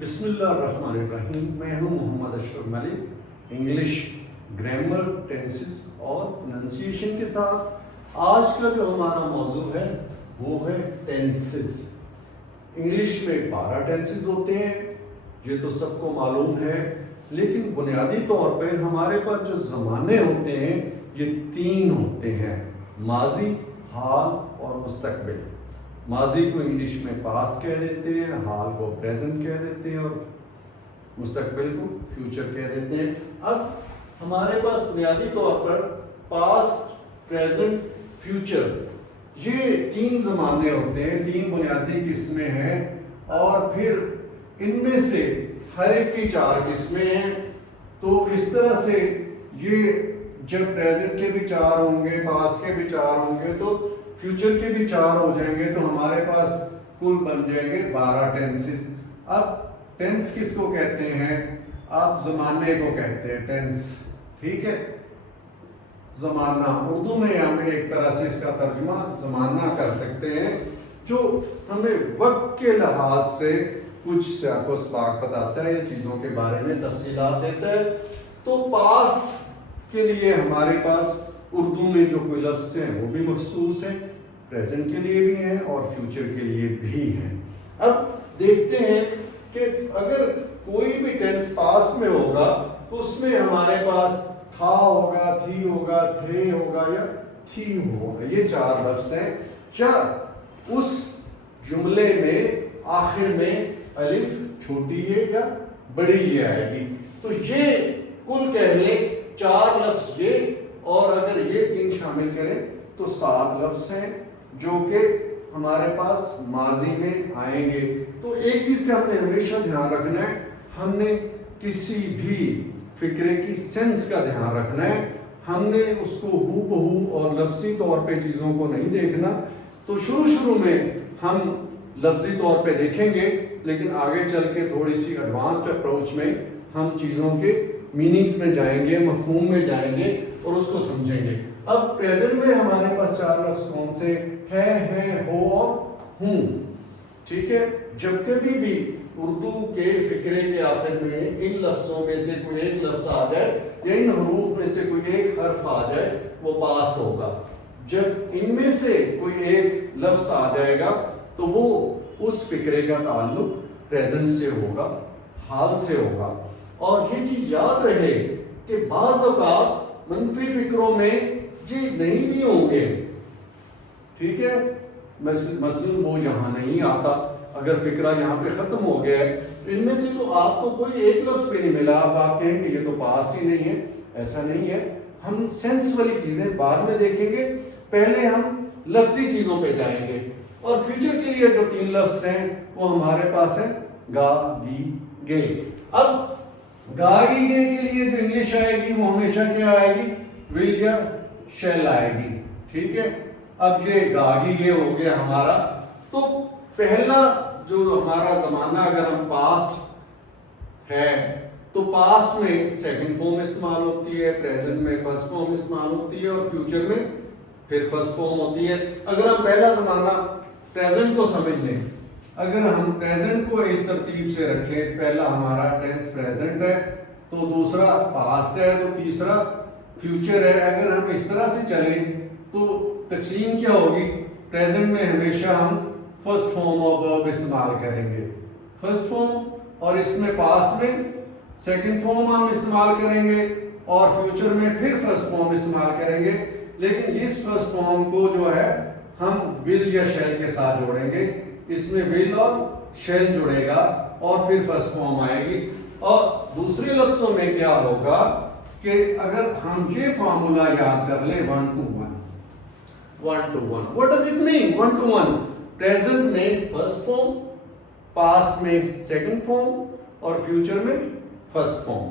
بسم اللہ الرحمن الرحیم. میں ہوں محمد اشرف ملک. انگلش گرامر، ٹینسز اور پروننسیشن کے ساتھ آج کا جو ہمارا موضوع ہے وہ ہے ٹینسز. انگلش میں 12 ٹینسز ہوتے ہیں، یہ تو سب کو معلوم ہے، لیکن بنیادی طور پہ ہمارے پاس جو زمانے ہوتے ہیں یہ 3 ہوتے ہیں: ماضی، حال اور مستقبل. ماضی کو انگلش میں پاسٹ کہہ دیتے ہیں، حال کو پریزنٹ کہہ دیتے ہیں اور مستقبل کو فیوچر کہہ دیتے ہیں. اب ہمارے پاس بنیادی طور پر پاسٹ، پریزنٹ، فیوچر، یہ 3 زمانے ہوتے ہیں، 3 بنیادی قسمیں ہیں، اور پھر ان میں سے ہر ایک کی 4 قسمیں ہیں. تو اس طرح سے یہ جب پریزنٹ کے بھی 4 ہوں گے، پاسٹ کے بھی 4 ہوں گے، تو فیوچر کے بھی 4 ہو جائیں گے، تو ہمارے پاس کل بن جائیں گے 12 ٹینسز. اب ٹینس کس کو کہتے ہیں؟ آپ زمانے کو کہتے ہیں ٹینس. ٹھیک ہے، زمانہ اردو میں ہم ایک طرح سے اس کا ترجمہ زمانہ کر سکتے ہیں، جو ہمیں وقت کے لحاظ سے کچھ سیاق و سباق بتاتا ہے، یہ چیزوں کے بارے میں تفصیلات دیتا ہے. تو پاسٹ کے لیے ہمارے پاس اردو میں جو کوئی لفظ ہیں وہ بھی مخصوص ہیں، پریزنٹ کے لیے بھی ہیں اور فیوچر کے لیے بھی ہیں. اب دیکھتے ہیں کہ اگر کوئی بھی ٹینس پاسٹ میں ہوگا تو اس میں ہمارے پاس تھا ہوگا، تھی ہوگا، تھے ہوگا یا تھی ہوگا. یہ 4 لفظ ہیں. یا اس جملے میں آخر میں الف چھوٹی ہے یا بڑی یہ آئے گی. تو یہ کل کہہ لیں 4 لفظ یہ، اور اگر یہ 3 شامل کریں تو 7 لفظ ہیں جو کہ ہمارے پاس ماضی میں آئیں گے. تو ایک چیز کا ہم نے ہمیشہ دھیان رکھنا ہے، ہم نے کسی بھی فکرے کی سینس کا دھیان رکھنا ہے. ہم نے اس کو ہو بہو اور لفظی طور پہ چیزوں کو نہیں دیکھنا. تو شروع میں ہم لفظی طور پہ دیکھیں گے، لیکن آگے چل کے تھوڑی سی ایڈوانسڈ اپروچ میں ہم چیزوں کے میننگز میں جائیں گے، مفہوم میں جائیں گے اور اس کو سمجھیں گے. اب پریزنٹ میں ہمارے پاس 4 لفظ کون سے ہیں، ہو اور ہوں. ٹھیک ہے، جب کبھی بھی اردو کے فقرے کے آخر میں ان لفظوں میں سے کوئی ایک لفظ آ جائے یا ان حروف میں سے کوئی ایک حرف آ جائے وہ پاسٹ ہوگا. جب ان میں سے کوئی ایک لفظ آ جائے گا تو وہ اس فقرے کا تعلق پریزنٹ سے ہوگا، حال سے ہوگا. اور یہ چیز یاد رہے کہ بعض اوقات منفی فکروں میں یہ نہیں بھی ہوں گے. ٹھیک ہے، مثلا وہ یہاں نہیں آتا، اگر فکرہ یہاں پہ ختم ہو گیا ہے، ان میں سے تو آپ کو کوئی ایک لفظ بھی نہیں ملا، آپ کہیں کہ یہ تو پاسٹ ہی نہیں ہے. ایسا نہیں ہے. ہم سینس والی چیزیں بعد میں دیکھیں گے، پہلے ہم لفظی چیزوں پہ جائیں گے. اور فیوچر کے لیے جو 3 لفظ ہیں وہ ہمارے پاس ہیں گا، گی، گے. اب گا، گی، گے کے لیے جو انگلش آئے گی وہ ہمیشہ کیا آئے گی؟ ول یا شیل آئے گی. ٹھیک ہے، اب یہ گا، گی، گے ہو گیا ہمارا. تو پہلا جو ہمارا زمانہ اگر ہم پاسٹ ہے تو پاسٹ میں سیکنڈ فارم استعمال ہوتی ہے، پریزنٹ میں فرسٹ فارم استعمال ہوتی ہے اور فیوچر میں پھر فرسٹ فارم ہوتی ہے. اگر ہم پہلا زمانہ پریزنٹ کو سمجھ لیں، اگر ہم پریزنٹ کو اس ترتیب سے رکھیں، پہلا ہمارا ٹینس پریزنٹ ہے، تو دوسرا پاسٹ ہے، تو تیسرا فیوچر ہے. اگر ہم اس طرح سے چلیں تو تقسیم کیا ہوگی؟ پریزنٹ میں ہمیشہ ہم فرسٹ فارم آف ورب استعمال کریں گے، فرسٹ فارم، اور اس میں پاسٹ میں سیکنڈ فارم ہم استعمال کریں گے اور فیوچر میں پھر فرسٹ فارم استعمال کریں گے. لیکن اس فرسٹ فارم کو جو ہے ہم ول یا شیل کے ساتھ جوڑیں گے. اس میں ول اور شیل جڑے گا اور پھر فرسٹ فارم آئے گی. اور دوسرے لفظوں میں کیا ہوگا کہ اگر ہم یہ فارمولا یاد کر لیں 1 to 1. 1 to 1. What does it mean? 1 to 1. Present میں first form, past میں second form اور future میں first form.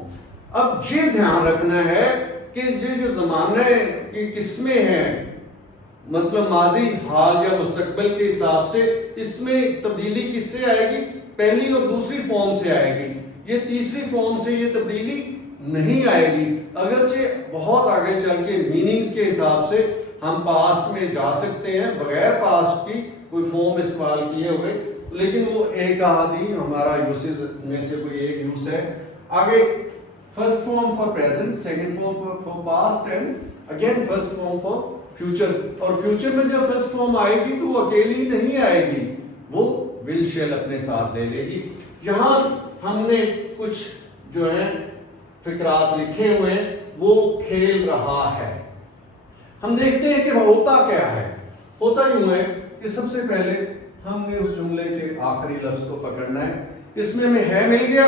اب یہ دھیان رکھنا ہے کہ یہ جو زمانے کی قسمیں ہیں، مثلا ماضی، حال یا مستقبل کے حساب سے اس میں تبدیلی کس سے آئے گی؟ پہلی اور دوسری فارم سے آئے گی. یہ تیسری فارم سے یہ تبدیلی نہیں آئے گی. اگرچہ بہت آگے چل کے میننگز کے حساب سے ہم پاسٹ میں جا سکتے ہیں بغیر پاسٹ کی کوئی فارم استعمال کیے ہوئے، لیکن وہ ایک آدھی ہمارا یوسز میں سے کوئی ایک یوز ہے. آگے first form for present, second form for past and again first form for future. اور فیوچر میں جب فرسٹ فارم آئے گی تو وہ اکیلی نہیں آئے گی, وہ ول شیل اپنے ساتھ لے لے گی. یہاں ہم نے کچھ جو ہے فقرات لکھے ہوئے ہیں, وہ کھیل رہا ہے. ہم دیکھتے ہیں کہ وہ ہوتا کیا ہے. ہوتا یوں ہے کہ سب سے پہلے ہم نے اس جملے کے آخری لفظ کو پکڑنا ہے. اس میں ہمیں ہے مل گیا.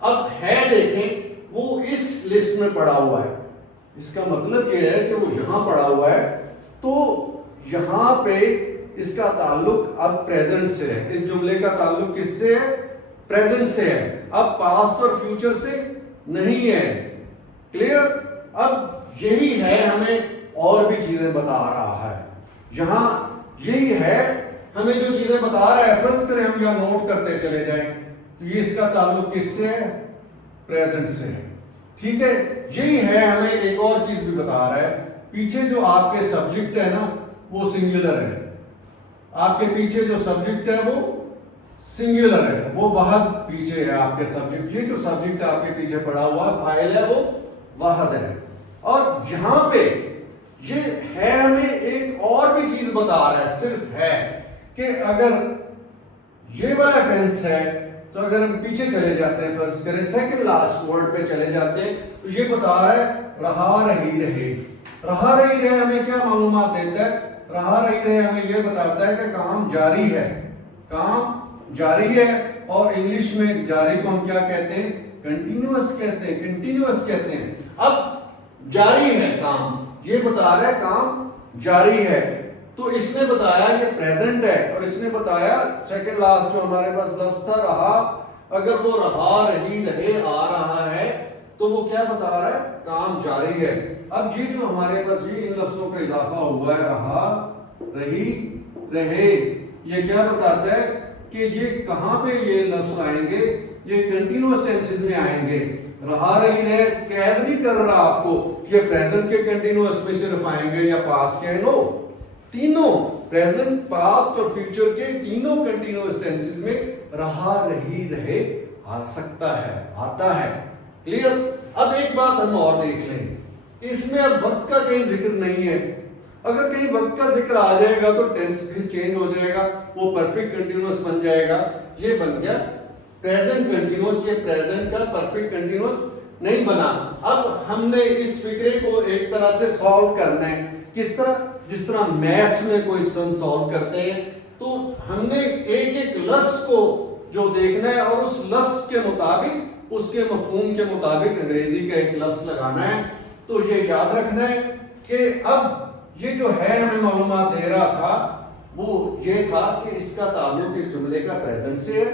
اب ہے دیکھیں وہ اس لسٹ میں پڑا ہوا ہے. اس کا مطلب یہ ہے کہ وہ یہاں پڑا ہوا ہے, تو یہاں پہ اس کا تعلق اب پریزنٹ سے ہے. اس جملے کا تعلق کس سے ہے؟ پریزنٹ سے ہے. اب پاسٹ اور فیوچر سے نہیں ہے. کلیئر؟ اب یہی ہے ہمیں اور بھی چیزیں بتا رہا ہے. یہاں یہی ہے ہمیں جو چیزیں بتا رہا ہے, فرض کریں ہم یہاں نوٹ کرتے چلے جائیں تو یہ اس کا تعلق کس سے ہے؟ پریزنٹ سے ہے. ٹھیک ہے, یہی ہے ہمیں ایک اور چیز بھی بتا رہا ہے. پیچھے جو آپ کے سبجیکٹ ہے نا وہ سنگولر ہے. آپ کے پیچھے جو سبجیکٹ ہے وہ سنگولر ہے, وہ واحد پیچھے ہے آپ کے سبجیکٹ. یہ جو سبجیکٹ آپ کے پیچھے پڑا ہوا فائل ہے وہ واحد ہے. اور یہاں پہ یہ ہے ہمیں ایک اور بھی چیز بتا رہا ہے. صرف ہے کہ اگر یہ والا ٹینس ہے تو اگر ہم پیچھے چلے جاتے ہیں, فرض کریں سیکنڈ لاسٹ ورڈ پہ چلے جاتے ہیں, تو یہ بتا رہا ہے رہا رہی رہے. رہا رہی رہے ہمیں کیا معلومات دیتا ہے؟ رہا رہی رہے ہمیں یہ بتاتا ہے کہ کام جاری ہے. کام جاری ہے. اور انگلش میں جاری کو ہم کیا کہتے ہیں؟ کنٹینیوس کہتے ہیں. کنٹینیوس کہتے ہیں. اب جاری ہے کام, یہ بتا رہا ہے کام جاری ہے. تو اس نے بتایا یہ پریزنٹ ہے, اور اس نے بتایا سیکنڈ لاسٹ جو ہمارے پاس لفظ تھا رہا, اگر وہ رہا رہی رہے آ رہا ہے تو وہ کیا بتا رہا ہے؟ کام جاری ہے. اب یہ جو ہمارے پاس یہ ان لفظوں کا اضافہ ہوا ہے رہا رہی رہے, یہ کیا بتاتا ہے کہ یہ کہاں پہ یہ لفظ آئیں گے؟ یہ کنٹینیوس ٹینسز میں آئیں گے. رہا رہی رہے قید نہیں کر رہا آپ کو یہ پریزنٹ کے کنٹینیوس میں صرف آئیں گے یا پاسٹ کے. نو, تینوں پریزنٹ, پاسٹ اور فیوچر کے تینوں کنٹینیوس ٹینسز میں رہا رہی رہے آ سکتا ہے, آتا ہے. کلیئر؟ اب ایک بات ہم اور دیکھ لیں, اس میں اب وقت کا کہیں ذکر نہیں ہے. اگر کہیں وقت کا ذکر آ جائے گا تو ٹینس پھر چینج ہو جائے گا, وہ پرفیکٹ کنٹینیوس بن جائے گا. یہ بن گیا پریزنٹ کنٹینیوس, یہ پریزنٹ کا پرفیکٹ کنٹینیوس نہیں بنا. اب ہم نے اس فکرے کو ایک طرح سے سالو کرنا ہے. کس طرح؟ جس طرح میتھس میں کوئی سم سالو کرتے ہیں تو ہم نے ایک ایک لفظ کو جو دیکھنا ہے اور اس لفظ کے مطابق, اس کے مفہوم کے مطابق انگریزی کا ایک لفظ لگانا ہے. تو یہ یاد رکھنا ہے کہ اب یہ جو ہے ہمیں معلومات دے رہا تھا وہ یہ تھا کہ اس کا تعلق اس جملے کا پریزنٹ سے ہے.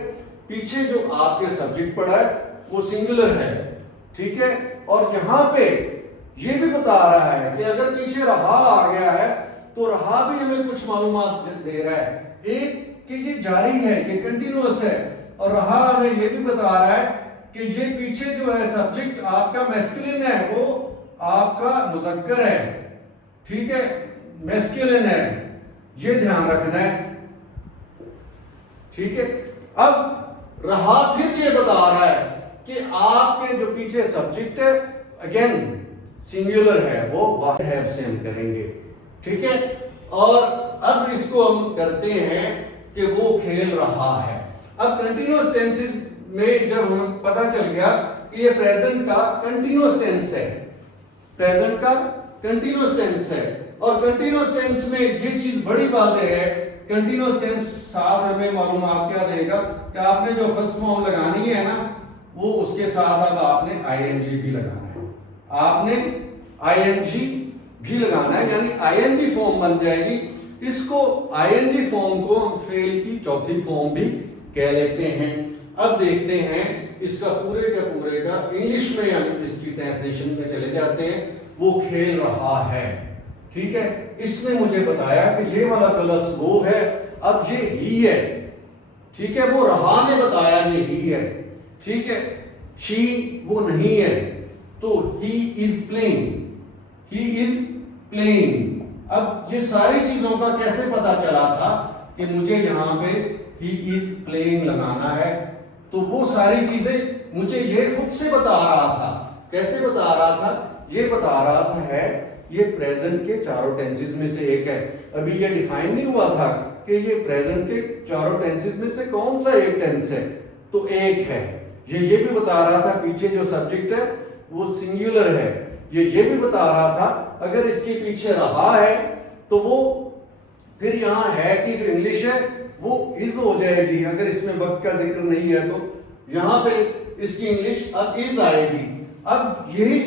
پیچھے جو آپ کے سبجیکٹ پڑا ہے وہ سنگولر ہے. ٹھیک ہے, اور یہاں پہ یہ بھی بتا رہا ہے کہ اگر پیچھے رہا آ گیا ہے تو رہا بھی ہمیں کچھ معلومات دے رہا ہے. ایک کہ یہ جاری ہے, یہ کنٹینیوس ہے, اور رہا ہمیں یہ بھی بتا رہا ہے کہ یہ پیچھے جو ہے سبجیکٹ آپ کا میسکولن ہے وہ آپ کا مذکر ہے. ٹھیک ہے, میسکولن ہے, یہ دھیان رکھنا ہے. ٹھیک ہے, اب رہا پھر یہ بتا رہا ہے کہ آپ کے جو پیچھے سبجیکٹ ہے اگین سنگولر ہے, وہ واحد ہے سے ہم کریں گے. ٹھیک ہے, اور اب اس کو ہم کرتے ہیں کہ وہ کھیل رہا ہے. اب کنٹینیوس ٹینسز میں جب ہمیں پتا چل گیا کہ یہ پریزنٹ کا کنٹینیوس ٹینس ہے, پریزنٹ کا کنٹینیوس ٹینس ہے, اور کنٹینیوس ٹینس میں یہ چیز بڑی واضح ہے. کنٹینیوس ٹینس ساتھ ہمیں معلومات کیا دے گا کہ آپ نے جو فرسٹ فارم لگانی ہے نا وہ اس کے ساتھ اب آپ نے آئی این جی بھی لگانا ہے. آپ نے آئی این جی بھی لگانا ہے, یعنی آئی این جی فارم بن جائے گی. اس کو آئی این جی فارم کو ہم فعل کی چوتھی فارم بھی کہہ لیتے ہیں. اب دیکھتے ہیں اس کا پورے کا انگلش میں ہم اس کی ٹرانسلیشن میں چلے جاتے ہیں. وہ کھیل رہا ہے. ٹھیک ہے, اس نے مجھے بتایا کہ یہ والا لفظ وہ ہے, اب یہ ہی ہے. ٹھیک ہے, وہ رہا نے بتایا یہ ہی ہے. ٹھیک ہے, شی وہ نہیں ہے, تو ہی is playing, he is playing. اب یہ ساری چیزوں کا کیسے پتا چلا تھا کہ مجھے یہاں پہ ہی از پلئنگ لگانا ہے. تو وہ ساری چیزیں مجھے یہ خود سے بتا رہا تھا. کیسے بتا رہا تھا؟ یہ بتا رہا تھا ہے یہ پریزنٹ کے چاروں ٹینسز میں سے ایک ہے. ابھی یہ ڈیفائن نہیں ہوا تھا کہ یہ پریزنٹ کے چاروں ٹینسز میں سے کون سا ایک ٹینس ہے. تو ایک ہے. یہ بھی بتا رہا تھا پیچھے جو سبجیکٹ ہے وہ سنگولر ہے. یہ بھی بتا رہا تھا اگر اس کے پیچھے رہا ہے تو وہ پھر یہاں ہے کہ جو انگلش ہے وہ از ہو جائے گی. اگر اس میں وقت کا ذکر نہیں ہے تو یہاں پہ اس کی انگلش اب از آئے گی. اب یہی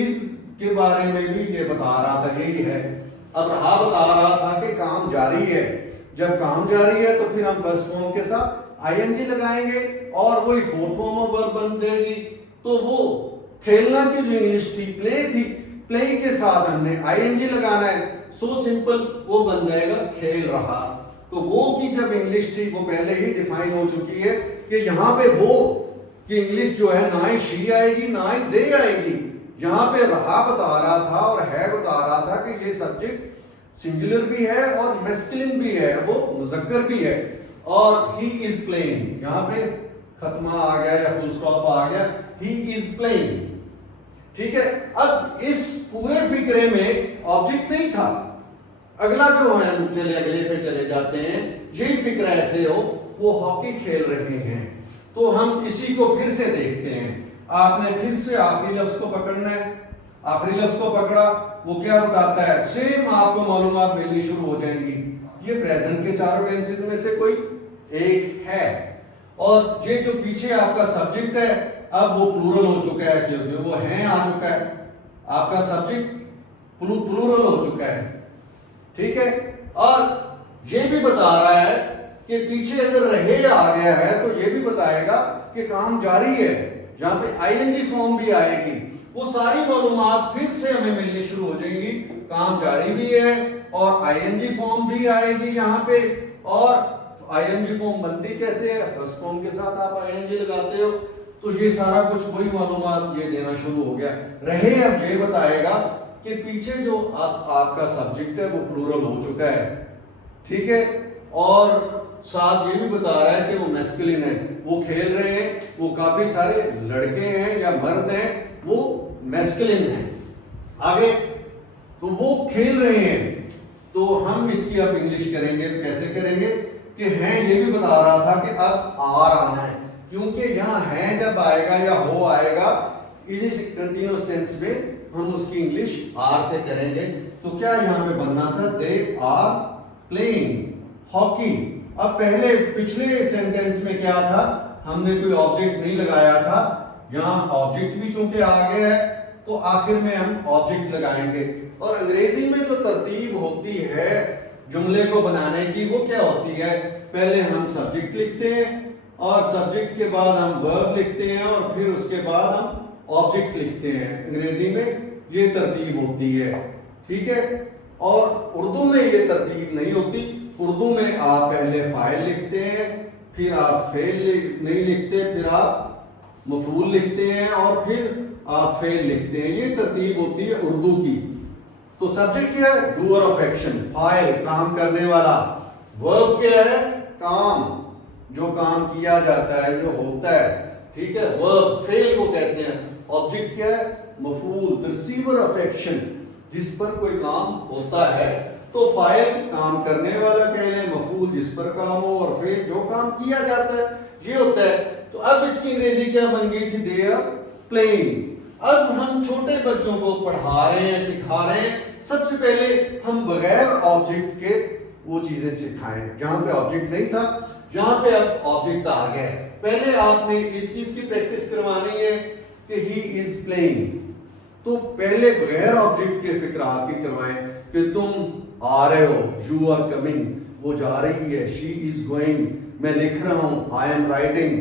از کے بارے میں بھی یہ بتا رہا تھا, یہی ہے. اب رہا بتا رہا تھا کہ کام جاری ہے. جب کام جاری ہے تو پھر ہم فرسٹ فارم کے ساتھ آئی این جی لگائیں گے اور وہی فورتھ فارم آف ورب بن جائے گی. تو وہ کھیلنا کی جو انگلش تھی پلے تھی, پلے کے ساتھ ہم نے آئی این جی لگانا ہے. سو سمپل وہ بن جائے گا کھیل رہا. تو وہ کی جب انگلش تھی وہ پہلے ہی ڈیفائن ہو چکی ہے کہ یہاں پہ وہ کہ انگلش جو ہے نہ ہی شی آئے گی نہ ہی دے آئے گی. یہاں پہ رہا بتا رہا تھا اور ہے بتا رہا تھا کہ یہ سبجیکٹ سنگولر بھی ہے اور میسکلن بھی ہے, وہ مذکر بھی ہے. اور ہی از پلئنگ, یہاں پہ ختمہ آ گیا یا فل سٹاپ آ گیا, ہی از پلئنگ. ٹھیک ہے. اب اس پورے فکرے میں آبجیکٹ نہیں تھا. اگلا جو ہے ہم اگلے پہ چلے جاتے ہیں. یہی فکر ایسے ہو وہ ہاکی کھیل رہے ہیں تو ہم اسی کو پھر سے دیکھتے ہیں. آپ نے پھر سے آخری لفظ کو پکڑنا ہے. آخری لفظ کو پکڑا, وہ کیا بتاتا ہے؟ سیم آپ کو معلومات ملنی شروع ہو جائیں گی. یہ پریزنٹ کے چاروں ٹینسز میں سے کوئی ایک ہے اور یہ جو پیچھے آپ کا سبجیکٹ ہے اب وہ پلورل ہو چکا ہے کیونکہ وہ ہیں آ چکا ہے. آپ کا سبجیکٹ پلورل ہو چکا ہے. ٹھیک ہے. اور یہ بھی بتا رہا ہے کہ پیچھے اگر رہے آ گیا ہے تو یہ بھی بتائے گا کہ کام جاری ہے. جہاں پہ آئی این جی فارم بھی آئے گی وہ ساری معلومات پھر سے ہمیں ملنی شروع ہو جائیں گی. کام جاری بھی ہے اور آئی این جی فارم بھی آئے گی یہاں پہ. اور آئی این جی فارم بنتی کیسے ہے؟ فرسٹ فارم کے ساتھ آپ آئی این جی لگاتے ہو. تو یہ سارا کچھ وہی معلومات یہ دینا شروع ہو گیا. رہے اب یہ بتائے گا کہ پیچھے جو آپ کا سبجیکٹ ہے وہ پلورل ہو چکا ہے. ٹھیک ہے. اور ساتھ یہ بھی بتا رہا ہے کہ وہ میسکلن ہے, وہ کھیل رہے ہیں, وہ کافی سارے لڑکے ہیں یا مرد ہیں, وہ میسکلن ہیں. آگے تو وہ کھیل رہے ہیں تو ہم اس کی اب انگلش کریں گے. کیسے کریں گے کہ ہیں یہ بھی بتا رہا تھا کہ اب آر آنا ہے کیونکہ یہاں ہیں جب آئے گا یا ہو آئے گا اس کنٹینیوس ٹینس میں ہم اس کی انگلش آر سے کریں گے. تو کیا یہاں پہ بننا تھا؟ They are playing hockey. اب پہلے پچھلے سینٹینس میں کیا تھا؟ ہم نے کوئی آبجیکٹ نہیں لگایا تھا. یہاں آبجیکٹ بھی چونکہ آ گیا ہے تو آخر میں ہم آبجیکٹ لگائیں گے. اور انگریزی میں جو ترتیب ہوتی ہے جملے کو بنانے کی وہ کیا ہوتی ہے؟ پہلے ہم سبجیکٹ لکھتے ہیں اور سبجیکٹ کے بعد ہم ورب لکھتے ہیں اور پھر اس کے بعد ہم آبجیکٹ لکھتے ہیں. انگریزی میں یہ ترتیب ہوتی ہے. ٹھیک ہے. اور اردو میں یہ ترتیب نہیں ہوتی. اردو میں آپ پہلے فاعل لکھتے ہیں, پھر آپ فعل نہیں لکھتے, پھر آپ مفعول لکھتے ہیں اور پھر آپ فعل لکھتے ہیں. یہ ترتیب ہوتی ہے اردو کی. تو سبجیکٹ کیا ہے؟ ڈوئر آف ایکشن, فاعل کام کرنے والا. ورب کیا ہے؟ کام, جو کام کیا جاتا ہے, جو ہوتا ہے. ٹھیک ہے. ورب فعل کو کہتے ہیں. آبجیکٹ کیا ہے؟ مفعول, the receiver of action, جس پر کوئی کام ہوتا ہے. تو فاعل کام کرنے والا کہہ لیں, مفعول جس پر کام ہو, اور فعل جو کام کیا جاتا ہے یہ ہوتا ہے. تو اب اس کی انگریزی کیا بن گئی تھی؟ They are playing. اب ہم چھوٹے بچوں کو پڑھا رہے ہیں, سکھا رہے ہیں. سب سے پہلے ہم بغیر آبجیکٹ کے وہ چیزیں سکھائیں. جہاں پہ آبجیکٹ نہیں تھا یہاں پہ اب آبجیکٹ آ گیا ہے. پہلے آپ نے اس چیز کی پریکٹس کروانی ہے کہ ہی از پلئنگ. تو پہلے بغیر آبجیکٹ کے فکرات کی کروائیں کہ تم آ رہے ہو, یو آر کمنگ, وہ جا رہی ہے, شی از گوئنگ, میں لکھ رہا ہوں, آئی ایم رائٹنگ,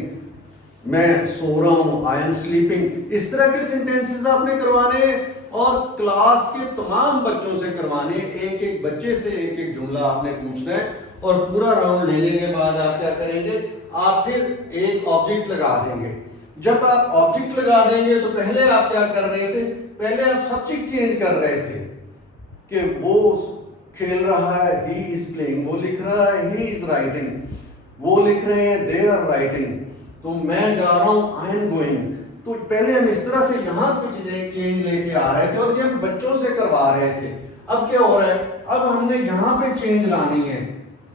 میں سو رہا ہوں, آئی ایم سلیپنگ. اس طرح کے سینٹینسز آپ نے کروانے ہیں اور کلاس کے تمام بچوں سے کروانے ہیں. ایک ایک بچے سے ایک ایک جملہ آپ نے پوچھنا ہے اور پورا راؤنڈ لینے کے بعد آپ کیا کریں گے؟ آپ پھر ایک آبجیکٹ لگا دیں گے. جب آپ آبجیکٹ لگا دیں گے تو پہلے آپ کیا کر رہے تھے؟ پہلے آپ سبجیکٹ چینج کر رہے تھے کہ وہ کھیل رہا ہے, he is playing, وہ لکھ رہا ہے, he is writing, وہ لکھ رہے ہیں they are writing. تو میں جا رہا ہوں I am going. تو پہلے ہم اس طرح سے یہاں پہ چینج لے کے آ رہے تھے اور یہ ہم بچوں سے کروا رہے تھے. اب کیا ہو رہا ہے؟ اب ہم نے یہاں پہ چینج لانی ہے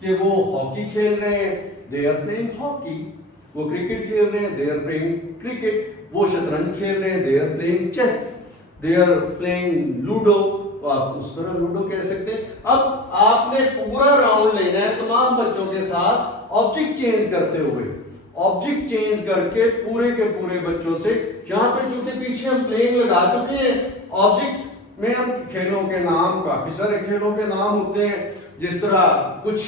کہ وہ ہاکی کھیل رہے ہیں they are playing hockey. وہ کرکٹ کھیل رہے ہیں they are playing cricket. وہ شطرنج کھیل رہے ہیں they are playing chess. they are playing ludo. تو آپ اس طرح لوڈو کہہ سکتے ہیں. اب آپ نے پورا راؤنڈ لینا ہے تمام بچوں کے ساتھ آبجیکٹ چینج کرتے ہوئے. آبجیکٹ چینج کر کے پورے کے پورے بچوں سے یہاں پہ چونکہ پیچھے ہم پلینگ لگا چکے ہیں آبجیکٹ میں ہم کھیلوں کے نام کافی سارے کھیلوں کے نام ہوتے ہیں جس طرح کچھ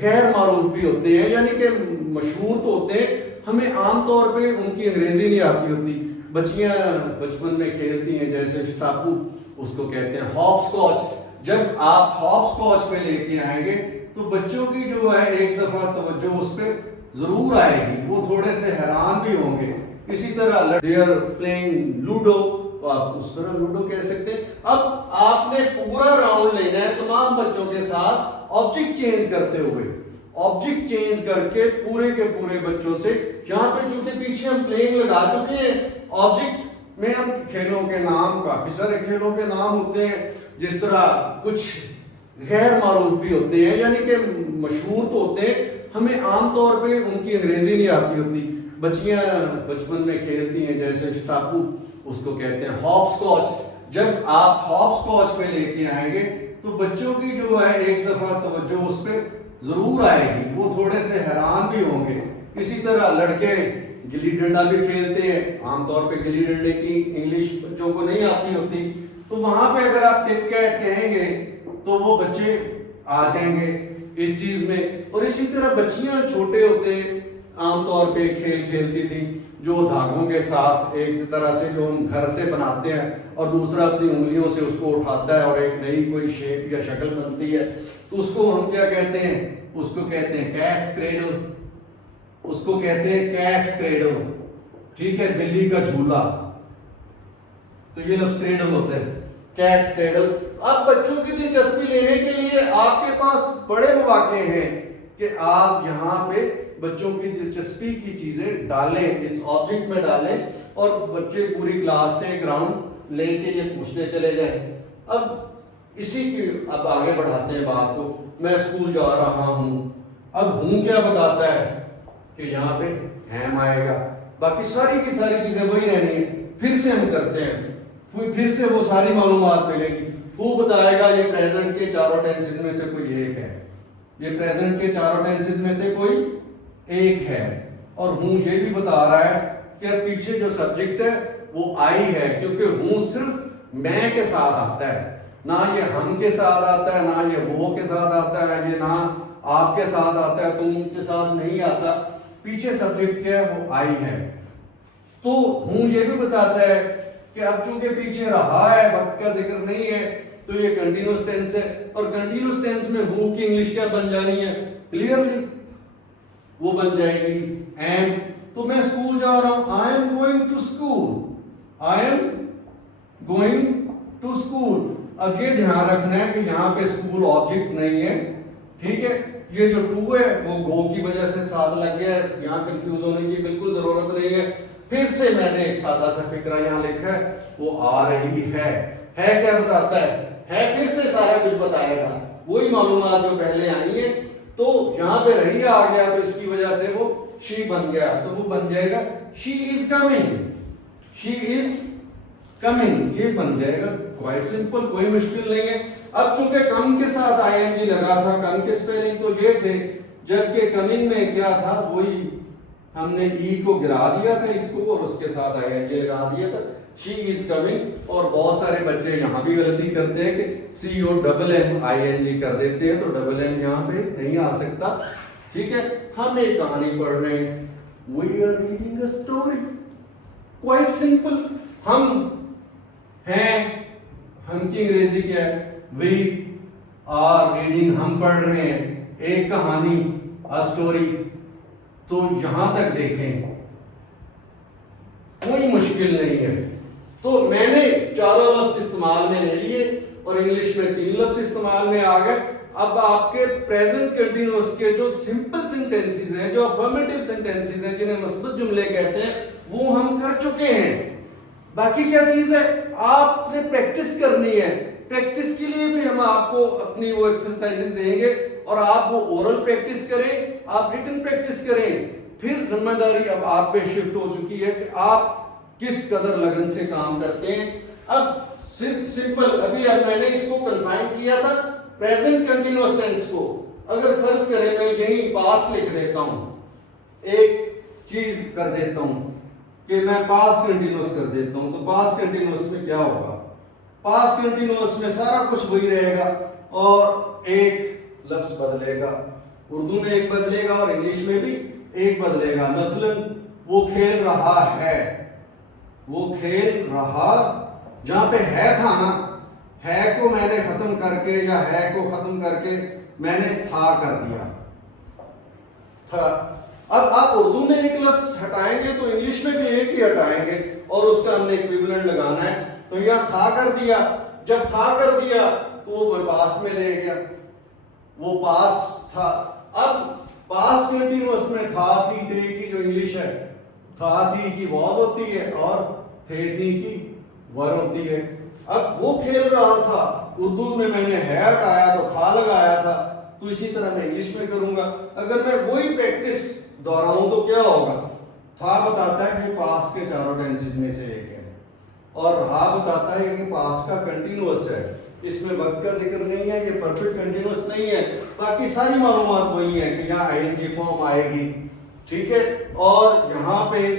غیر معروف بھی ہوتے ہیں یعنی کہ مشہور تو ہوتے ہیں ہمیں عام طور پہ ان کی انگریزی نہیں آتی ہوتی. بچیاں بچپن میں کھیلتی ہیں جیسے اسٹاپو اس کو کہتے ہیں ہاپ اسکاچ. جب آپ ہاپ اسکاچ پہ لے کے آئیں گے تو بچوں کی جو ہے ایک دفعہ توجہ اس پہ ضرور آئے گی. وہ تھوڑے سے حیران بھی ہوں گے. اسی طرح they are playing ludo. تو آپ اس طرح لوڈو کہہ سکتے ہیں. اب آپ نے پورا راؤنڈ لینا ہے تمام بچوں کے ساتھ آبجیکٹ چینج کرتے ہوئے. آبجیکٹ چینج کر کے پورے کے پورے بچوں سے یہاں پہ چونکہ پیچھے ہم پلینگ لگا چکے ہیں آبجیکٹ میں ہم کھیلوں کے نام کافی سارے کھیلوں کے نام ہوتے ہیں جس طرح کچھ غیر معروف بھی ہوتے ہیں یعنی کہ مشہور تو ہوتے ہیں ہمیں عام طور پہ ان کی انگریزی نہیں آتی ہوتی. بچیاں بچپن میں کھیلتی ہیں جیسے اسٹاپو اس کو کہتے ہیں ہاپ اسکاچ. جب آپ ہاپ اسکاچ پہ لے کے آئیں گے تو بچوں کی جو ہے ایک دفعہ توجہ اس پہ ضرور آئے گی. وہ تھوڑے سے حیران بھی ہوں گے. اسی طرح لڑکے گلی ڈنڈا بھی کھیلتے ہیں. عام طور پہ گلی ڈنڈے کی انگلش بچوں کو نہیں آتی ہوتی تو وہاں پہ اگر آپ ٹپ کہیں گے تو وہ بچے آ جائیں گے اس چیز میں. اور اسی طرح بچیاں چھوٹے ہوتے عام طور پہ کھیل کھیلتی تھی جو دھاگوں کے ساتھ ایک طرح سے جو ہم گھر سے بناتے ہیں اور دوسرا اپنی انگلیوں سے اس کو اٹھاتا ہے اور ایک نئی کوئی شیپ یا شکل بنتی ہے تو اس کو ہم کیا کہتے ہیں؟ اس کو کہتے ہیں کیٹس کریڈل. اس کو کہتے ہیں کیٹس کریڈل. ٹھیک ہے, بلی کا جھولا. تو یہ لفظ کریڈل ہوتا ہے کیٹس کریڈل. اب بچوں کی دلچسپی لینے کے لیے آپ کے پاس بڑے مواقع ہیں کہ آپ یہاں پہ بچوں کی دلچسپی کی چیزیں ڈالیں اس آبجیکٹ میں ڈالیں اور بچے پوری کلاس سے گراؤنڈ لے کے یہ پوچھتے چلے جائیں. اب اسی کی اب آگے بڑھاتے ہیں بات کو. میں اسکول جا رہا ہوں. اب ہوں کیا بتاتا ہے کہ یہاں پہ ہیم آئے گا. باقی ساری کی ساری چیزیں وہی رہنی ہیں. پھر سے ہم کرتے ہیں پھر سے وہ ساری معلومات ملے گی. وہ بتائے گا یہ پریزنٹ کے چاروں ٹینسز میں سے کوئی ایک ہے. یہ پریزنٹ کے چاروں ٹینسز میں سے کوئی ایک ہے. اور ہوں یہ بھی بتا رہا ہے کہ پیچھے جو سبجیکٹ ہے وہ آئی ہے کیونکہ ہوں صرف میں کے ساتھ آتا ہے. نہ یہ ہم کے ساتھ آتا ہے نہ یہ وہ کے ساتھ آتا ہے یہ نہ آپ کے ساتھ آتا ہے تم کے ساتھ نہیں آتا. پیچھے سبجیکٹ کیا ہے وہ آئی ہے. تو ہوں یہ بھی بتاتا ہے کہ اب چونکہ پیچھے رہا ہے وقت کا ذکر نہیں ہے تو یہ کنٹینیوس ٹینس ہے. اور کنٹینیوس ٹینس میں ہوں کی انگلش کیا بن جانی ہے؟ کلیئرلی وہ بن جائے گی am. تو میں اسکول جا رہا ہوں I am going to school. I am going to school. اب یہ دھیان رکھنا ہے کہ یہاں پہ اسکول آبجیکٹ نہیں ہے. ٹھیک ہے, یہ جو ٹو ہے وہ گو کی وجہ سے ساتھ لگ گیا ہے. یہاں کنفیوز ہونے کی بالکل ضرورت نہیں ہے. پھر سے میں نے ایک سادہ سا فکرہ یہاں لکھا ہے وہ آ رہی ہے. ہے کیا بتاتا ہے پھر سے سارا کچھ بتائے گا وہی معلومات جو پہلے آئی ہیں. تو یہاں پہ رہی آ گیا تو اس کی وجہ سے وہ she بن گیا تو وہ بن جائے گا she is coming. she is coming یہ بن جائے گا. quite simple, کوئی مشکل نہیں ہے. اب چونکہ کم کے ساتھ ing لگا تھا کم کے سپیلنگز تو یہ تھے جبکہ کمنگ میں کیا تھا وہی ہم نے ای کو گرا دیا تھا اس کو اور اس کے ساتھ ing لگا دیا تھا she is coming. اور بہت سارے بچے یہاں بھی غلطی کرتے ہیں کہ سی او ڈبل ایم آئی این جی کر دیتے ہیں تو ڈبل ایم یہاں پہ نہیں آ سکتا. ٹھیک ہے, ہم ایک کہانی پڑھ رہے ہیں we are reading a story. quite simple. ہم ہیں ہم کی انگریزی کیا ہے we are reading ہم پڑھ رہے ہیں ایک کہانی a story. تو یہاں تک دیکھیں کوئی مشکل نہیں ہے. تو میں نے چاروں لفظ استعمال میں لے لیے اور انگلش میں 3 لفظ استعمال میں آ گئے. اب آپ کے پریزنٹ کنٹینیوس کے جو سمپل سینٹینسز ہیں, جو افرمیٹیو سینٹینسز ہیں, جنہیں مثبت جملے کہتے ہیں, وہ ہم کر چکے ہیں. باقی کیا چیز ہے, آپ نے پریکٹس کرنی ہے. پریکٹس کے لیے بھی ہم آپ کو اپنی وہ ایکسرسائزز دیں گے, اور آپ وہ اورل پریکٹس کریں, آپ ریٹن پریکٹس کریں. پھر ذمہ داری اب آپ پہ شفٹ ہو چکی ہے کہ آپ کس قدر لگن سے کام کرتے ہیں. اب سمپل, ابھی میں نے اس کو کنفائن کیا تھا پریزنٹ کنٹینیوس ٹینس کو. اگر فرض کریں میں یہیں پاسٹ لکھ دیتا ہوں, ایک چیز کر دیتا ہوں کہ میں پاسٹ کنٹینیوس کر دیتا ہوں, تو پاسٹ کنٹینیوس میں کیا ہوگا؟ پاسٹ کنٹینیوس میں سارا کچھ وہی رہے گا, اور ایک لفظ بدلے گا. اردو میں ایک بدلے گا اور انگلش میں بھی ایک بدلے گا. مثلاً وہ کھیل رہا ہے, وہ کھیل رہا, جہاں پہ ہے تھا نا, ہے کو میں نے ختم کر کے, یا ہے کو ختم کر کے میں نے تھا کر دیا, تھا. اب آپ اردو میں ایک لفظ ہٹائیں گے تو انگلش میں بھی ایک ہی ہٹائیں گے, اور اس کا ہم نے ایکویولنٹ لگانا ہے. تو یہاں تھا کر دیا, جب تھا کر دیا تو وہ پاسٹ میں لے گیا, وہ پاسٹ تھا. اب پاسٹ کنٹینیوس میں تھا تھی تھے کی جو انگلش ہے, تھا تھی کی واز ہوتی ہے اور تھے تھی کی ور ہوتی ہے. اب وہ کھیل رہا تھا, اردو میں نے ہے ہٹایا تو تھا لگایا تھا, تو اسی طرح میں انگلش میں کروں گا. اگر میں وہی پریکٹس دہراؤں تو کیا ہوگا؟ تھا بتاتا ہے کہ پاسٹ کے چاروں ٹینسز میں سے ایک ہے, اور رہا بتاتا ہے کہ پاسٹ کا کنٹینیوس ہے. اس میں وقت کا ذکر نہیں ہے, یہ پرفیکٹ کنٹینیوس نہیں ہے. باقی ساری معلومات وہی ہیں کہ یہاں آئی این جی فارم آئے گی, ٹھیک ہے. اور یہاں پہ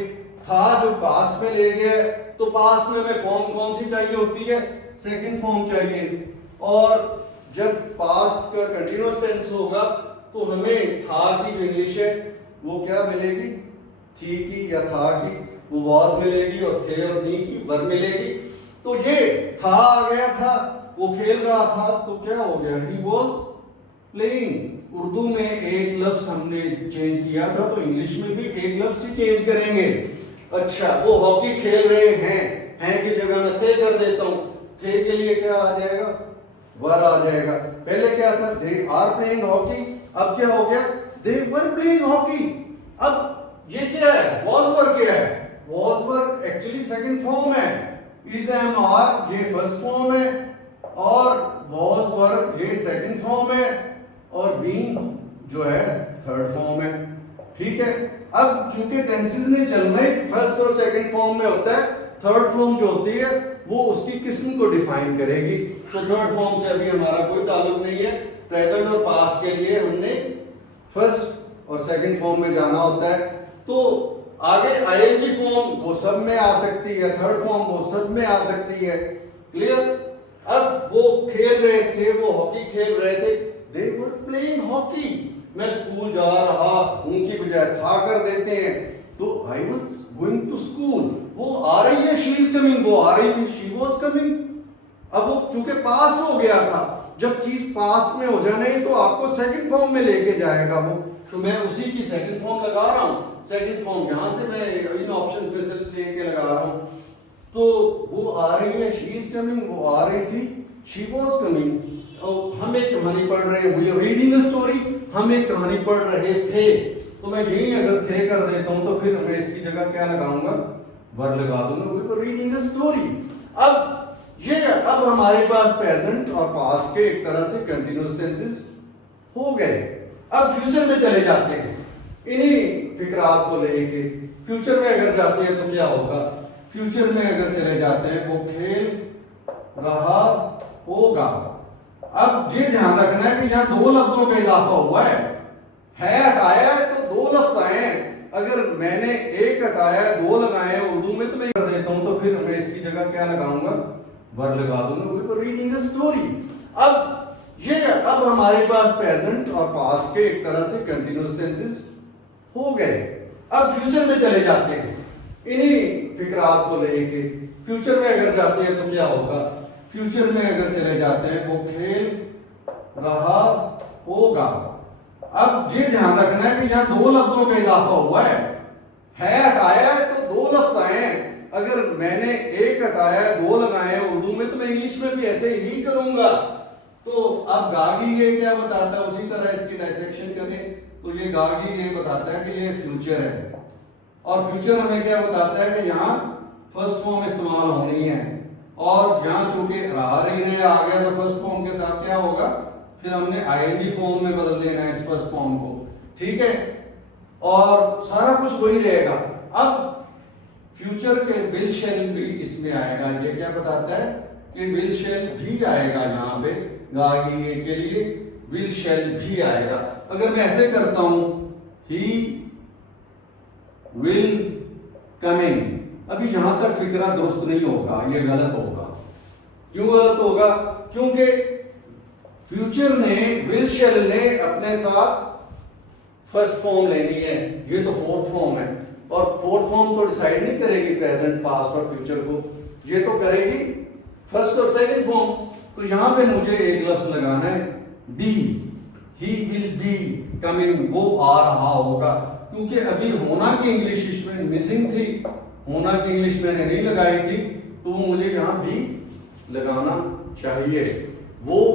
تھا جو پاسٹ میں لے گیا, تو پاسٹ میں ہمیں فارم کون سی چاہیے ہوتی ہے؟ سیکنڈ فارم چاہیے. اور جب پاسٹ کا کنٹینیوس ٹینس ہوگا تو ہمیں تھا کی جو انگلش ہے وہ کیا ملے گی؟ تھی کی یا تھا کی, وہ واز ملے گی, اور تھے اور تھی کی ور ملے گی. تو یہ تھا آ گیا تھا, وہ کھیل رہا تھا, تو کیا ہو گیا؟ He was playing. اردو میں ایک لفظ ہم نے چینج کیا تھا, تو انگلش میں بھی ایک لفظ ہی چینج کریں گے. اچھا, وہ ہاکی کھیل رہے ہیں کی جگہ میں تھے کر دیتا ہوں. تھے کے لیے کیا آ جائے گا؟ ور آ جائے گا. پہلے کیا تھا؟ they are playing hockey, اب کیا ہو گیا؟ they were playing hockey. اب یہ کیا ہے؟ was were کیا ہے؟ was were actually second form ہے, is am are یہ فرسٹ فارم ہے, اور was were یہ سیکنڈ فارم ہے, اور being جو ہے تھرڈ فارم ہے. ٹھیک ہے. اب چونکہ ٹینسز نے چلنا ہی فرسٹ اور سیکنڈ فارم میں ہوتا ہے, تھرڈ فارم جو ہوتی ہے وہ اس کی قسم کو ڈیفائن کرے گی. تو تھرڈ فارم سے ابھی ہمارا کوئی تعلق نہیں ہے. پریزنٹ اور پاسٹ کے لیے ہم نے فرسٹ اور سیکنڈ فارم میں جانا ہوتا ہے. تو آگے آئی این جی فارم وہ سب میں آ سکتی ہے, تھرڈ فارم وہ سب میں آ سکتی ہے. کلیئر. اب وہ کھیل رہے تھے, وہ ہاکی کھیل رہے تھے, they were playing hockey. میں اسکول جا رہا ہوں کی بجائے تھا کر دیتے ہیں, تو I was going to school. وہ آ رہی ہے, she is coming, وہ آ رہی تھی, she was coming. اب وہ چونکہ پاسٹ ہو گیا تھا, جب چیز پاسٹ میں ہو جانا ہے تو آپ کو سیکنڈ فارم میں لے کے جائے گا وہ, تو میں اسی کی سیکنڈ فارم لگا رہا ہوں. سیکنڈ فارم جہاں سے میں ان آپشنز میں سے لے کے لگا رہا ہوں. تو وہ آ رہی ہے, she is coming, وہ آ رہی تھی, she was coming. ہم ایک کہانی پڑھ رہے ہیں, we are reading a story, ہم ایک کہانی پڑھ رہے تھے. تو میں یہی اگر تھے کر دیتا ہوں تو پھر میں اس کی جگہ کیا لگاؤں گا؟ ور لگا دوں گا. we were reading a story. اب ہمارے پاس پریزنٹ اور پاسٹ کے ایک طرح سے کنٹینیوس ٹینسز ہو گئے. اب فیوچر میں چلے جاتے ہیں, انہی فکرات کو لے کے فیوچر میں اگر جاتے ہیں تو کیا ہوگا؟ فیوچر میں اگر چلے جاتے ہیں, وہ کھیل رہا ہوگا. اب یہ دھیان رکھنا ہے کہ یہاں دو لفظوں کا اضافہ ہوا ہے ہٹایا ہے تو دو لفظ آئے ہیں. اگر میں نے ایک ہٹایا ہے, دو لگائے ہیں اردو میں, تو میں کر دیتا ہوں تو پھر میں اس کی جگہ کیا لگاؤں گا؟ ور لگا دوں گا. we were reading a story. اب ہمارے پاس پریزنٹ اور پاسٹ کے ایک طرح سے کنٹینیوس ٹینسز ہو گئے. اب فیوچر میں چلے جاتے ہیں, انہی فکرات کو لے کے فیوچر میں اگر جاتے ہیں تو کیا ہوگا؟ فیوچر میں اگر چلے جاتے ہیں, وہ کھیل رہا ہوگا. اب یہ دھیان رکھنا ہے کہ یہاں دو لفظوں کا اضافہ ہوا ہے ہٹایا ہے تو دو لفظ آئے ہیں. اگر میں نے ایک ہٹایا ہے, دو لگائے ہیں اردو میں, تو میں انگلش میں بھی ایسے ہی کروں گا. تو اب گاگی یہ کیا بتاتا ہے, اسی طرح اس کی ڈائسیکشن کریں تو یہ گاگی یہ بتاتا ہے کہ یہ فیوچر ہے, اور فیوچر ہمیں کیا بتاتا ہے کہ یہاں فرسٹ فارم استعمال ہونی ہے, اور یہاں چونکہ رہا رہے آ گیا تو فرسٹ فارم کے ساتھ کیا ہوگا, پھر ہم نے آئی این جی فارم میں بدل دینا ہے اس فرسٹ فارم کو, ٹھیک ہے, اور سارا کچھ وہی رہے گا. اب فیوچر کے ول شیل بھی اس میں آئے گا, یہ کیا بتاتا ہے کہ ول شیل بھی آئے گا یہاں پہ گاگی کے لیے, ول شیل بھی آئے گا. اگر میں ایسے کرتا ہوں ہی ول کمنگ, ابھی یہاں تک فکرہ درست نہیں ہوگا, یہ غلط ہوگا. کیوں غلط ہوگا؟ کیونکہ فیوچر نے ول شیل نے اپنے ساتھ فرسٹ فارم لینی ہے, یہ تو فورتھ فارم ہے, اور فورتھ فارم تو ڈیسائیڈ نہیں کرے گی پریزنٹ پاسٹ اور فیوچر کو, یہ تو کرے گی فرسٹ اور سیکنڈ فارم. تو یہاں پہ مجھے ایک لفظ لگانا ہے be, he will be coming, وہ آ رہا ہوگا, کیونکہ ابھی ہونا کی انگلش اس میں مسنگ تھی, ہونا کی انگلش میں نے نہیں لگائی تھی, تو وہ مجھے یہاں بی لگانا چاہیے, وہ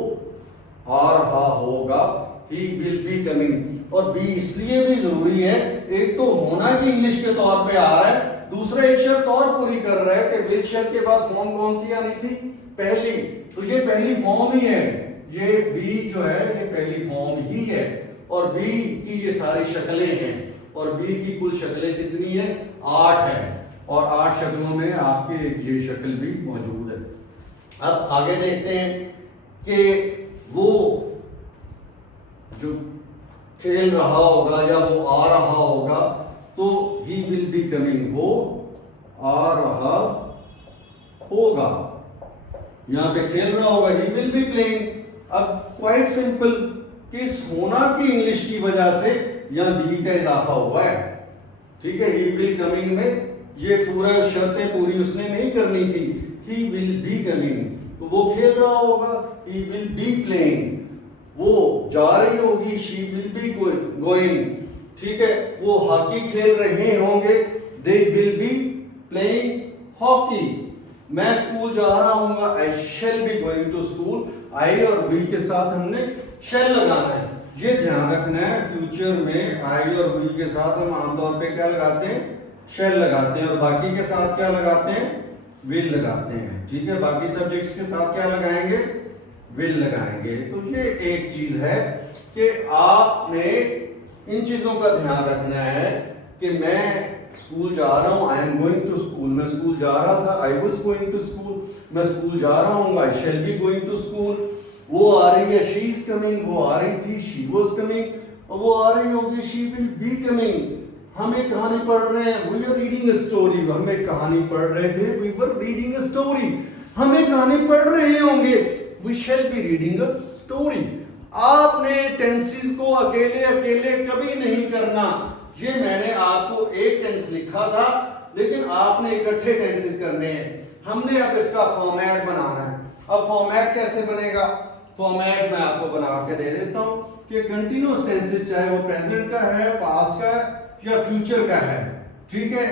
آ رہا ہوگا, ہی ول بی کمنگ. اور بی اس لیے بھی ضروری ہے, ایک تو ہونا کی انگلش کے طور پہ آ رہا ہے, دوسرا ایک شرط اور پوری کر رہا ہے کہ ول شیل کے بعد فارم کون سی آنی تھی, پہلی, تو یہ پہلی فارم ہی ہے, یہ بی جو ہے یہ پہلی فارم ہی ہے, اور بی کی یہ ساری شکلیں ہیں, اور بی کی کل شکلیں کتنی ہیں, 8 ہیں, اور 8 شکلوں میں آپ کے یہ شکل بھی موجود ہے. اب آگے دیکھتے ہیں کہ وہ جو کھیل رہا ہوگا یا وہ آ رہا ہوگا, تو ہی ول بی کمنگ, وہ آ رہا ہوگا, یہاں پہ کھیل رہا ہوگا, ہی ول بی پلینگ. اب کوائٹ سمپل کہ اس ہونا کی انگلش کی وجہ سے یہاں بی کا اضافہ ہوا ہے, ٹھیک ہے, ہی ول کمنگ میں یہ پورا شرطیں پوری اس نے نہیں کرنی تھی, ہی ول بی کمنگ, تو وہ کھیل رہا ہوگا, ہی ول بی پلینگ, وہ جا رہی ہوگی, شی ول بی گوئنگ, ٹھیک ہے, وہ ہاکی کھیل رہے ہوں گے, they will be playing hockey. میں اسکول جا رہا ہوں گا, I shall be going to school, I or we کے ساتھ ہم نے شیل لگانا ہے, یہ دھیان رکھنا ہے. فیوچر میں آئی اور وی کے ساتھ ہم عام طور پہ کیا لگاتے ہیں, شیل لگاتے ہیں, اور باقی کے ساتھ کیا لگاتے ہیں, ول لگاتے ہیں, ٹھیک ہے, باقی سبجیکٹس کے ساتھ کیا لگائیں گے, ول لگائیں گے. تو یہ ایک چیز ہے کہ آپ نے ان چیزوں کا دھیان رکھنا ہے کہ میں اسکول جا رہا ہوں, I am going to school, میں اسکول جا رہا تھا, I was going to school, میں اسکول جا رہا ہوں, I shall be going to school, وہ آ رہی ہے, شی از کمنگ, وہ آ رہی تھی, شی واز کمنگ, اور وہ آ رہی ہوگی, شی ول بی کمنگ. ہم ایک کہانی پڑھ رہے ہیں, we are reading a story, ہم ایک کہانی پڑھ رہے تھے, وی ور ریڈنگ اے اسٹوری, ہم ایک کہانی پڑھ رہے ہوں گے, we shall be reading a story. آپ نے ٹینسز کو اکیلے کبھی نہیں کرنا, یہ میں نے آپ کو ایک ٹینس لکھا تھا, لیکن آپ نے اکٹھے ٹینسز کرنے ہیں. ہم نے اب اس کا فارمیٹ بنانا ہے. اب فارمیٹ کیسے بنے گا, فارمیٹ میں آپ کو بنا کے دے دیتا ہوں کہ کنٹینیوس ٹینسز چاہے وہ پریزنٹ کا ہے, پاسٹ کا ہے یا فیوچر کا ہے, ٹھیک ہے,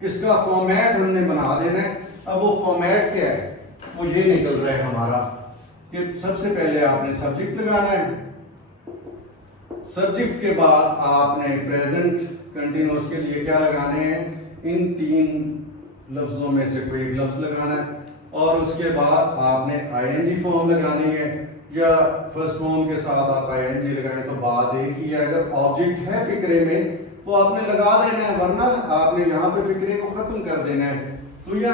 اس کا فارمیٹ ہم نے بنا دینا ہے. اب وہ فارمیٹ کیا ہے, وہ یہ نکل رہا ہے ہمارا کہ سب سے پہلے آپ نے سبجیکٹ لگانا ہے, سبجیکٹ کے بعد آپ نے پریزنٹ کنٹینیوس کے لیے کیا لگانے ہیں, ان 3 لفظوں میں سے کوئی ایک لفظ لگانا ہے, اور اس کے بعد آپ نے آئی این جی فارم لگانی ہے, یا فرسٹ فارم کے ساتھ آپ آئی این جی لگائیں تو بات ایک ہی ہے. اگر آبجیکٹ ہے فکرے میں تو آپ نے لگا دینا ہے, ورنہ آپ نے یہاں پہ فکرے کو ختم کر دینا ہے. تو یہ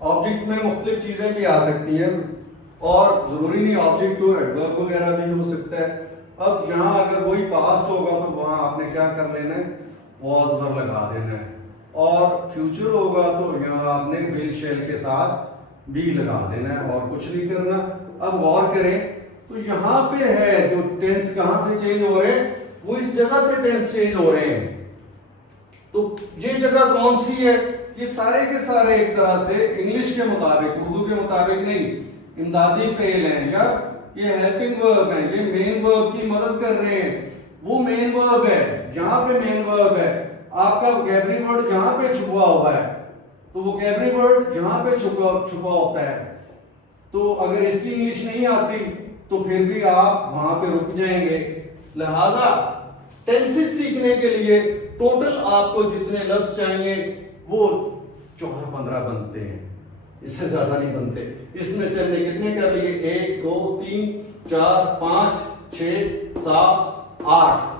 آبجیکٹ میں مختلف چیزیں بھی آ سکتی ہیں, اور ضروری نہیں آبجیکٹ ہو, ایڈورب وغیرہ بھی ہو سکتا ہے. اب یہاں اگر وہی پاسٹ ہوگا تو وہاں آپ نے کیا کر لینا ہے, واز ور لگا دینا ہے, اور فیوچر ہوگا تو یہاں آپ نے ول شیل کے ساتھ بی لگا دینا ہے, اور کچھ نہیں کرنا. اب غور کریں تو یہاں پہ ہے جو ٹینس کہاں سے چینج ہو رہے ہیں, وہ اس جگہ سے ٹینس چینج ہو رہے ہیں. تو یہ جگہ کون سی ہے, یہ سارے کے سارے ایک طرح سے انگلش کے مطابق, اردو کے مطابق نہیں, امدادی فعل ہیں, یا یہ ہیلپنگ ورب ہیں, یہ مین ورب کی مدد کر رہے ہیں. وہ مین ورب ہے, یہاں پہ مین ورب ہے. آپ کا ووکیبلری ورڈ جہاں پہ چھپا ہوا ہے, تو ووکیبلری ورڈ جہاں پہ چھپا ہوتا ہے, تو اگر اس کی انگلش نہیں آتی تو پھر بھی آپ وہاں پہ رک جائیں گے. لہذا ٹینسز سیکھنے کے لیے ٹوٹل آپ کو جتنے لفظ چاہیے وہ 14-15 بنتے ہیں, اس سے زیادہ نہیں بنتے. اس میں سے ہم نے کتنے کر لیے؟ 1 2 3 4 5 6 7 8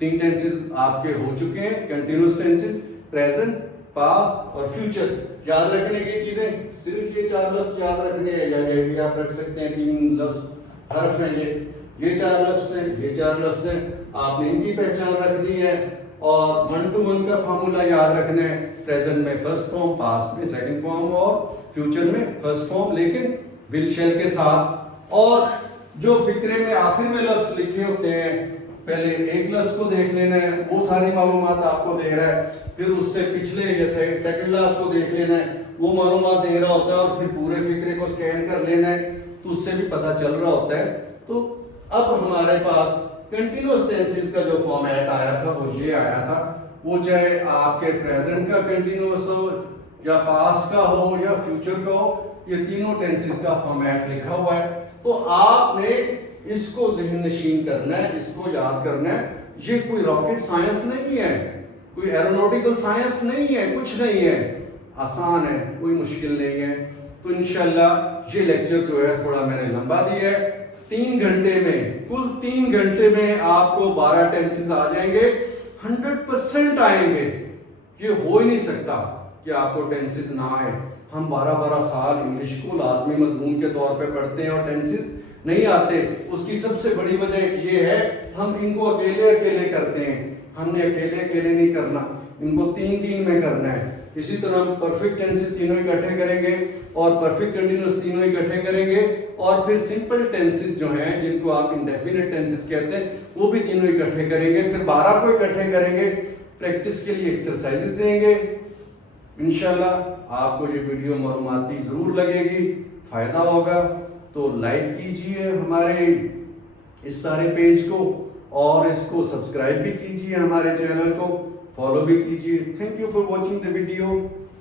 3 ٹینسز آپ کے ہو چکے ہیں. کنٹینیوس ٹینسز, پریزنٹ, پاسٹ اور فیوچر. یاد رکھنے کی چیزیں صرف یہ 4 لفظ یاد رکھنے ہیں, یا یہ بھی آپ رکھ سکتے ہیں 3 لفظ حرف ہیں, یہ 4 لفظ ہیں, یہ 4 لفظ ہیں. آپ نے ان کی پہچان رکھ دی ہے اور 1 to 1 کا فارمولا یاد رکھنا ہے. پریزنٹ میں فرسٹ فارم, پاسٹ میں سیکنڈ فارم اور فیوچر میں فرسٹ فارم, لیکن ول شیل کے ساتھ. اور جو فقرے میں آخر میں لفظ لکھے ہوتے ہیں, پہلے ایک لفظ کو دیکھ لینا ہے, وہ ساری معلومات آپ کو دے رہا ہے. پھر اس سے پچھلے یا سیکنڈ لفظ کو دیکھ لینا ہے, وہ معلومات دے رہا ہوتا ہے. اور پھر پورے فقرے کو سکین کر لینا ہے, تو اس سے بھی پتہ چل رہا ہوتا ہے. تو اب ہمارے پاس کنٹینیوس ٹینسز کا جو فارمیٹ آیا تھا وہ یہ آیا تھا. وہ چاہے آپ کے پریزنٹ کا کنٹینیوس ہو یا پاسٹ کا ہو یا فیوچر کا ہو, یہ تینوں ٹینسز کا فارمیٹ لکھا ہوا ہے. تو آپ نے اس کو ذہن نشین کرنا ہے, اس کو یاد کرنا ہے. یہ کوئی راکٹ سائنس نہیں ہے, کوئی ایرونوٹیکل سائنس نہیں ہے, کچھ نہیں ہے, آسان ہے, کوئی مشکل نہیں ہے. تو انشاءاللہ یہ لیکچر جو ہے تھوڑا میں نے لمبا دیا ہے. 3 گھنٹے میں, کل 3 گھنٹے میں آپ کو 12 ٹینسز آ جائیں گے, 100% آئیں گے. یہ ہو ہی نہیں سکتا کہ آپ کو ٹینسز نہ آئے. ہم 12 سال انگلش کو لازمی مضمون کے طور پہ پڑھتے ہیں اور ٹینسز نہیں آتے. اس کی سب سے بڑی وجہ یہ ہے ہم ان کو اکیلے کرتے ہیں. ہم نے اکیلے نہیں کرنا, ان کو 3 میں کرنا ہے. اسی طرح ہم پرفیکٹ ٹینسز تینوں اکٹھے کریں گے اور پرفیکٹ کنٹینیوس تینوں اکٹھے کریں گے, اور پھر سمپل ٹینسز جو ہیں جن کو آپ انڈیفینٹ ٹینسز کہتے ہیں وہ بھی تینوں اکٹھے کریں گے. پھر 12 کو اکٹھے کریں گے, پریکٹس کے لیے ایکسرسائزز دیں گے. انشاءاللہ آپ کو یہ ویڈیو معلوماتی ضرور لگے گی, فائدہ ہوگا. تو لائک کیجئے ہمارے اس سارے پیج کو, اور اس کو سبسکرائب بھی کیجئے, ہمارے چینل کو فالو بھی کیجئے. Thank you for watching the video.